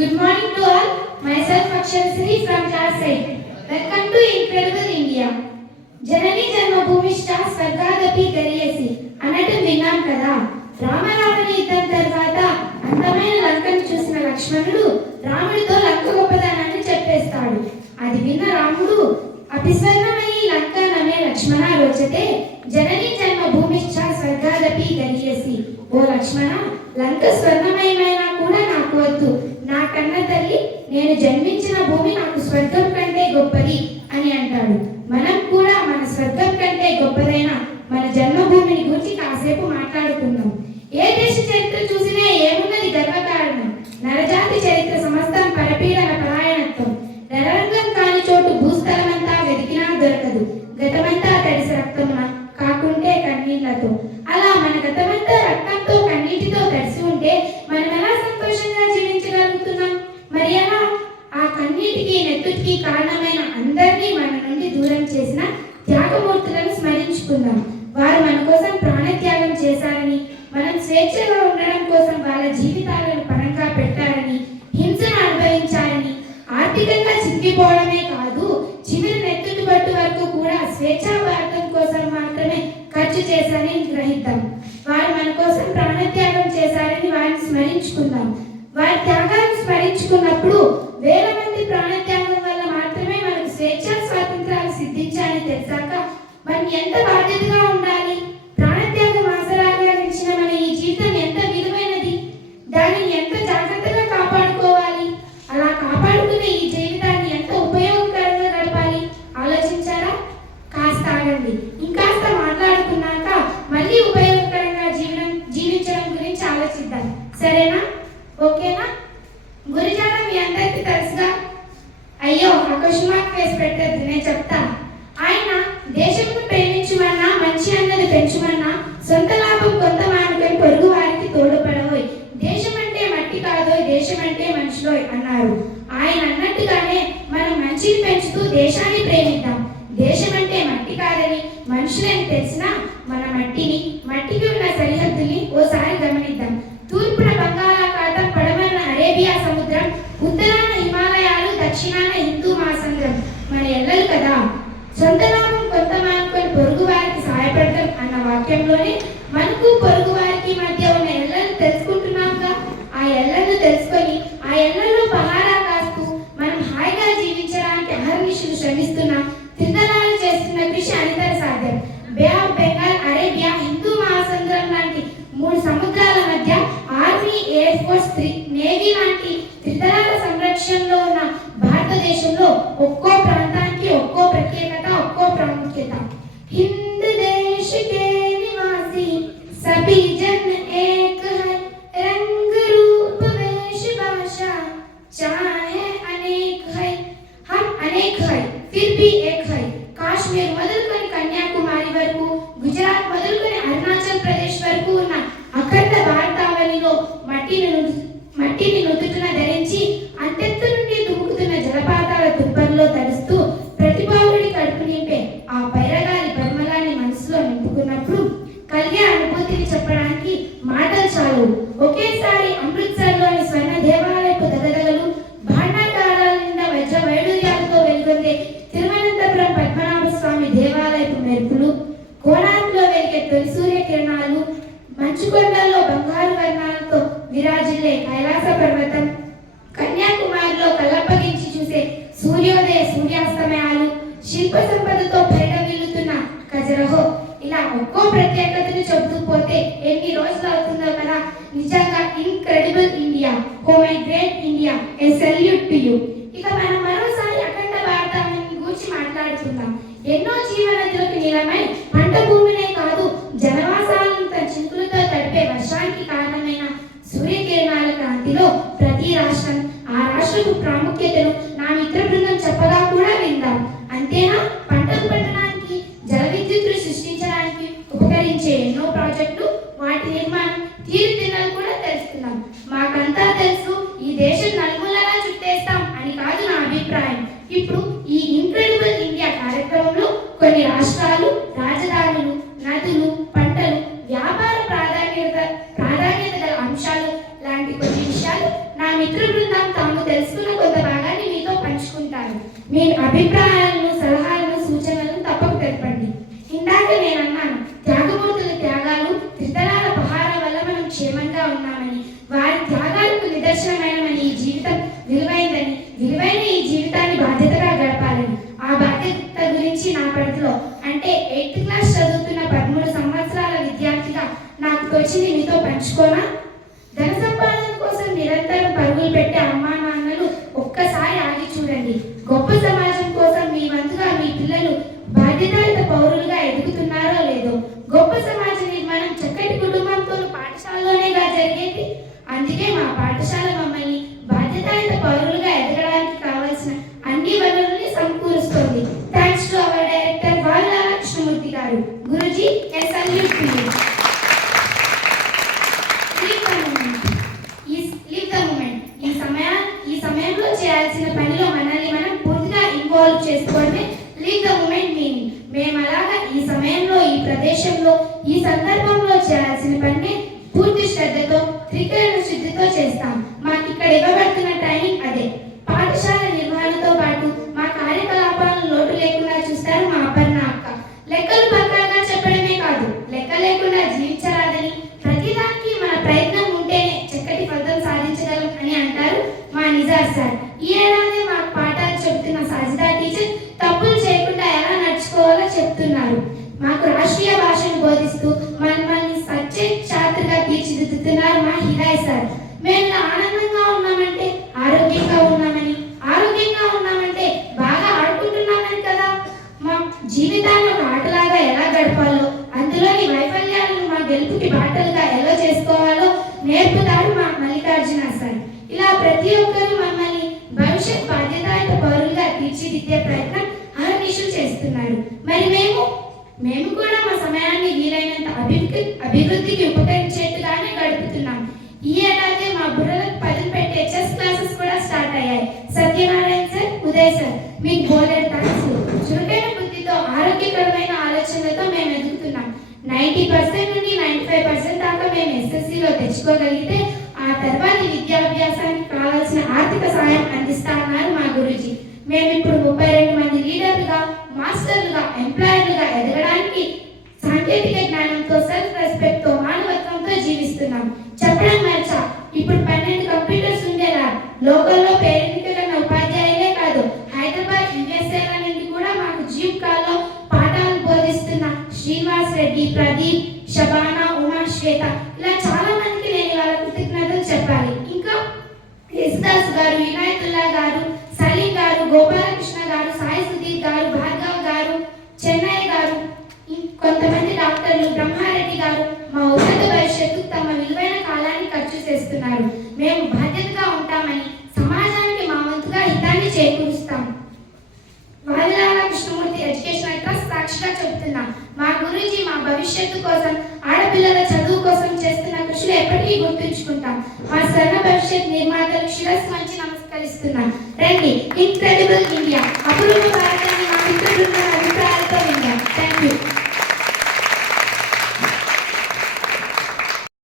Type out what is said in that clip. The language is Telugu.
Good morning to all. Myself Aksharasri from class 8. Welcome to Incredible India. జనని జన్మభూమిష్ట స్వర్గాదపి గరీయసి అన్నట్టు విన్నాం కదా. రామరావణ యుద్ధం తర్వాత అందమైన లంకను చూసిన లక్ష్మణుడు రాముడితో లంక గొప్పదనాన్ని చెప్పేస్తాడు. అది విన్న రాముడు అపిస్వర్ణమయీ లంక నమే లక్ష్మణ రోచతే జనని జన్మభూమిష్ట స్వర్గాదపి గరీయసి. ఓ లక్ష్మణ, లంక స్వర్ణమయమైనా కూడా నాకు వద్దు. నా కన్న తల్లి, నేను జన్మించిన భూమి నాకు స్వర్గం కంటే గొప్పది అని అంటాడు. మనం కూడా మన స్వర్గం కంటే గొప్పదైన మన జన్మభూమిని గురించి కాసేపు మాట్లాడుకుందాం. ఏ దేశ చరిత్ర చూసినా ఏమున్నది గర్వకారణం? నరజాతి చరిత్ర సమస్తం పరపీడన పరాయణత్వం. రణరంగం కాని చోటు భూస్థలమంతా వెతికినా దొరకదు. గతమంతా తడిసి రక్తమున కాకుంటే కన్నీళ్లతో. అలా మన గతమంతా రక్తంతో కన్నీటితో తడిసి ఉంటే మనం ఎలా సంతోషంగా జీవించగలుగుతున్నాం? మరి ఎలా? ఆ కన్నీటికి నెత్తుటికి కారణమైన అందరినీ మన నుండి దూరం చేసిన త్యాగమూర్తులను స్మరించుకుందాం. వారు మన కోసం ప్రాణత్యాగం చేశారని, మనం స్వేచ్ఛగా ఉండడం కోసం వాళ్ళ జీవితాలను పణంగా పెట్టారని, హింసను అనుభవించారని, ఆర్థికంగా చిక్కిపోవడమే కాదు చివరి నెత్తుటి బట్టు వరకు కూడా స్వేచ్ఛా భారతం కోసం మాత్రమే ఖర్చు చేశారని గ్రహిద్దాం. వారు మన కోసం ప్రాణత్యాగం చేశారని వారిని స్మరించుకుందాం. వారి త్యాగాన్ని స్మరించుకున్నప్పుడు వేల మంది ప్రాణత్యాగం వల్ల మాత్రమే మనకు స్వేచ్ఛా స్వాతంత్రాలు సిద్ధించాయని తెలిసాక మనం ఎంత బాధ్యతగా ఉండాలి? ప్రాణత్యాగం ఆసరాగా నిలిచిన మన ఈ జీవితం ఎంత విలువైనది, దానిని ఎంత జాగ్రత్తగా కాపాడుకోవాలి. అలా కాపాడుకునే ఈ జీవితాన్ని ఎంత ఉపయోగకరంగా గడపాలి ఆలోచించారా? కాస్త ఆగండి. ఇంకాస్త మాట్లాడుకున్నాక మళ్ళీ ఉపయోగకరంగా జీవించడం గురించి ఆలోచిద్దాం. సరేనా? ఓకేనా? గురిజాడ మీ అందరికీ తెలుసుగా. అయ్యో, అకస్మాత్ వేసి పెట్టద్దు, నేను చెప్తా. ఆయన దేశంను ప్రేమించుమన్నా, మంచి అన్నది పెంచుమన్నా, సొంత లాభం కొంత మానుకొని పొరుగు వారికి తోడుపడవోయ్. దేశం అంటే మట్టి కాదోయ్, దేశం అంటే మనుషులోయ్ అన్నారు. ఆయన అన్నట్టుగానే మనం మంచిని పెంచుతూ దేశాన్ని ప్రేమిద్దాం. దేశం అంటే మట్టి కాదని, మనుషులని తెలిసినా మన మట్టికి ఉన్న సరిహద్దుని ఓసారి గమనిద్దాం. తూర్పున బంగాళాఖాతం, పడమరన అరేబియా సముద్రం, ఉత్తరాన హిమాలయాలు, దక్షిణాన హిందూ మహాసముద్రం మన ఎల్లలు కదా. సొంత లాభం కొంత మానుకొని పొరుగు వారికి సహాయపడతాం అన్న వాక్యంలోనే మనకు పొరుగు వారికి మధ్య ఉన్న ఎల్లలను తెలుసుకుంటున్నాంగా. ఆ ఎల్లలను తెలుసుకొని ఆ ఎల్లల్లో పహారా కాస్తూ మనం హాయిగా జీవించడానికి అహర్నిశలు శ్రమిస్తున్న, త్రిదళాలు చేస్తున్న కృషి అనితర సాధ్యం. బే ఆఫ్ బెంగాల్, అరేబియా, హిందూ మహాసముద్రం లాంటి 3 సముద్రాల మధ్య ఆర్మీ, ఎయిర్ ఫోర్స్, నేవీ లాంటి త్రిదళాల సంరక్షణలో ఉన్న భారతదేశంలో ఒక్కో ప్రాంతానికి ఒక్కో ప్రత్యేకత, ఒక్కో ప్రాముఖ్యత. హింద్ దేశ్ కే నివాసి సభీ జన్ ఏక్ హై, రంగ్ రూప్ వేష్ భాషా చాహే అనేక్ హై, హమ్ అనేక్ హై ఫిర్ భీ ఏక్ హై. కాశ్మీర్ మొదలుకొని కన్యాకుమారి వరకు, గుజరాత్ మొదలుకొని అరుణాచల్ ప్రదేశ్ వరకు ఉన్న అఖండ భారతావనిలో మట్టిని నుదుటిన ధరించి అంతెత్తు నుండి దుముకుతున్న జలపాతాల తుప్పల్లో తడుస్తూ ప్రతి పౌరుడి కడుపు నింపే ఆ పైరగాలి పరిమళాన్ని మనసులో నింపుకున్నప్పుడు కలిగే అనుభూతిని చెప్పడానికి మాటలు చాలు. ఒకేసారి అమృత్సర్లోని స్వర్ణ దేవాలయపు దగదగలు, భాండాగారాల నిండా వజ్ర వైడూర్యాలతో వెలుగొందే తిరువనంతపురం పద్మనాభ స్వామి దేవాలయపు మెరుపులు, కోణార్క్లో వెలిగే తొలి సూర్యకిరణాలు, మంచుకొండల్లో బంగారు వర్ణాలతో విరాజిల్లే కైలాస పర్వతం, కన్యాకుమారిలో కళ్ళప్పగించి చూసే సూర్యోదయ సూర్యాస్తమయాలు, శిల్ప సంపదతో పరిడవిల్లుతున్న ఖజురహో, ఇలా ఒక్కో ప్రత్యేకతను చెబుతూ పోతే ఎన్ని రోజులు అవుతుందో కదా. నిజంగా incredible India, oh my great India, a salute to you. ఇక మనం మరోసారి అఖండ భారతాన్ని గురించి మాట్లాడుకుందాం. ఎన్నో జీవనదులకు నీలమై పంట భూమినే కాదు, జనవాసాలను తన చింకులతో తడిపే వర్షానికి కారణమైన సూర్యకిరణాల కాంతిలో ప్రతి రాష్ట్రం, ఆ రాష్ట్రపు ప్రాముఖ్యతను నా మిత్ర బృందం చెప్పగా కూడా విందాం. అంతేనా? పంటలు పండడానికి, జల విద్యుత్తులు సృష్టించడానికి ఉపకరించే ఎన్నో ప్రాజెక్టులు, వాటి నిర్మాణం, తీరుతెన్నులు కూడా తెలుసుకుందాం. మాకంతా తెలుసు, ఈ దేశం నలుమూలలా చుట్టేస్తాం అని కాదు నా అభిప్రాయం. ఇప్పుడు ఈ ఇన్క్రెడిబుల్ ఇండియా కార్యక్రమంలో కొన్ని రాష్ట్రాలు, రాజధానులు, నదులు, పంటలు, వ్యాపార ప్రాధాన్యత గల అంశాలు లాంటి కొన్ని విషయాలు నా మిత్ర బృందం తాము తెలుసుకున్న కొంత భాగాన్ని మీతో పంచుకుంటారు. మీ అభిప్రాయాలను, సలహాలను, సూచనలను తప్పక తెలపండి. ఇందాక నేను అన్నాను, త్యాగమూర్తుల త్యాగాలు త్రితరాల పహారం వల్ల మనం క్షేమంగా ఉన్నామని, వారి త్యాగాలకు నిదర్శనమైనమని, ఈ జీవితం విలువైందని, విలువైన ఈ జీవితాన్ని బాధ్యతగా గడపాలని, ఆ బాధ్యత గురించి నా పరిధిలో అంటే 8th క్లాస్ చదువుతున్న 13 సంవత్సరాల విద్యార్థిగా నాకు తోచింది మీతో పంచుకోనా? ధన సంపాదన కోసం నిరంతరం పరుగులు పెట్టే అమ్మా నాన్నలు ఒక్కసారి ఆగి చూడండి. గొప్ప సమాజం కోసం మీ వంతుగా మీ పిల్లలు బాధ్యతాయుత పౌరులుగా ఎదుగుతున్నారో లేదో. గొప్ప సమాజ నిర్మాణం చక్కటి కుటుంబంతో పాఠశాలలోనేగా జరిగేది. అందుకే మా పాఠశాల మమ్మల్ని బాధ్యతాయుత పౌరులుగా ఎదగడానికి కావాల్సిన అన్ని వనరుల్ని సమకూరుస్తోంది. Thanks to our director Vallala Krishnamurthy గారు. Guruji, I salute to you. ఈ సమయంలో చేయాల్సిన పనిలో మనల్ని మనం పూర్తిగా ఇన్వాల్వ్ చేసుకోవడమే లీవ్ ద మూమెంట్ మీనింగ్. మేము అలాగా ఈ సమయంలో, ఈ ప్రదేశంలో, ఈ సందర్భంలో చేయాల్సిన పని పూర్తి శ్రద్ధతో, త్రికరణ శుద్ధితో చేస్తాం. మాకు ఇక్కడ ఇవ్వబడుతున్న ట్రైనింగ్ అదే. పాఠశాల నిర్వహణతో పాటు మా కార్యకలాపాలను లోటు లేకుండా చూస్తారు మా అపర్ణ అక్క. లెక్కలు పక్కాగా చెప్పడమే కాదు, లెక్క లేకుండా జీవించరాదని, ప్రతిదానికి మన ప్రయత్నం ఉంటేనే చక్కటి ఫలితం సాధించగలం అని అంటారు మా నిజార్ సార్. ఈ ఏడాది మాకు పాఠాలు చెబుతున్న సాజిదా టీచర్ తప్పులు చేయకుండా ఎలా నడుచుకోవాలో చెప్తున్నారు. మాకు రాష్ట్రీయ భాషను బోధిస్తూ మనల్ని సబ్జెక్ట్ ఛాత్రగా తీర్చిదిద్దుతున్నారు మా హిరాయ్ సార్. మేము ఆనందంగా ఉన్నామంటే ఆరోగ్యంగా ఉన్నామని, ఆరోగ్యంగా ఉన్నామంటే బాగా ఆడుకుంటున్నామని కదా. మా జీవితాన్ని ఒక ఆటలాగా ఎలా గడపాలో, అందులోని వైఫల్యాలను మా గెలుపుకి బాటలుగా ఎలా చేసుకోవాలో నేర్పుతారు మా మల్లికార్జున సార్. ఇలా ప్రతి ఒక్కరూ మమ్మల్ని భవిష్యత్ బాధ్యతాయుత పౌరులుగా తీర్చిదిద్దే ప్రయత్నం అహర్నిశలు చేస్తున్నారు. మరి మేము కూడా మా సమయాన్ని వీలైనంత అభివృద్ధికి ఉపకరించేట్టుగానే గడుపుతున్నాం. ఈ ఏడాది మా బుర్రలకు పదులు పెట్టే చెస్ క్లాసెస్ కూడా స్టార్ట్ అయ్యాయి. సత్యనారాయణ సార్, ఉదయ్ సార్, మీకు బోలెడు థాంక్స్. చురుకైన బుద్ధితో, ఆరోగ్యకరమైన ఆలోచనలతో మేము ఎదుగుతున్నాం. 90% నుండి 95% దాకా మేము SSCలో తెచ్చుకోగలిగితే ఆ తర్వాతి విద్యాభ్యాసానికి కావాల్సిన ఆర్థిక సాయం అందిస్తారన్నారు మా గురూజీ. మేము ఇప్పుడు 32 మంది లీడర్లుగా, మాస్టర్లుగా, ఎంప్లాయర్లుగా ఎదగడానికి సాంకేతిక జ్ఞానంతో, సెల్ఫ్ రెస్పెక్ట్తో, మానవత్వంతో జీవిస్తున్నాం. చెప్పడం మర్చా, ఇప్పుడు 12 కంప్యూటర్స్ ఉండేలా లోకల్లో పేరెన్నికైన ఉపాధ్యాయులే కాదు, హైదరాబాద్ USA నుండి కూడా మాకు జీవికాల్లో పాఠాలు బోధిస్తున్న శ్రీనివాస్ రెడ్డి, ప్రదీప్, శబానా, ఉమా, శ్వేత, ఇలా చాలా మందికి నేను వాళ్ళ కృతజ్ఞతలు చెప్పాలి. ఇంకా యేసుదాస్ గారు, వినాయకుల్లా గారు, సలీం గారు, గోపాలకృష్ణ గారు, సాయి సుధీర్ గారు, భార్గవ్ గారు, చెన్నై గారు, కొంతమంది డాక్టర్లు, బ్రహ్మారెడ్డి గారు మా ఉన్నత భవిష్యత్తు తమ విలువైన కాలాన్ని ఖర్చు చేస్తున్నారు. మేము బాధ్యతగా ఉంటామని, సమాజానికి మా వంతుగా హితాన్ని చేకూరుస్తాం. వాల్లాల కృష్ణమూర్తి ఎడ్యుకేషనల్ ట్రస్ట్ సాక్షిగా చెబుతున్నాం. మా గురూజీ మా భవిష్యత్తు కోసం, ఆడపిల్లల చదువు కోసం చేస్తున్న కృషిని ఎప్పటికీ గుర్తుంచుకుంటాం. మా స్వర్ణ భవిష్యత్ నిర్మాతలకు శిరస్సు వంచి నమస్కరిస్తున్నాం. రండి, ఇన్క్రెడిబుల్ ఇండియా, అపూర్వ భారతాన్ని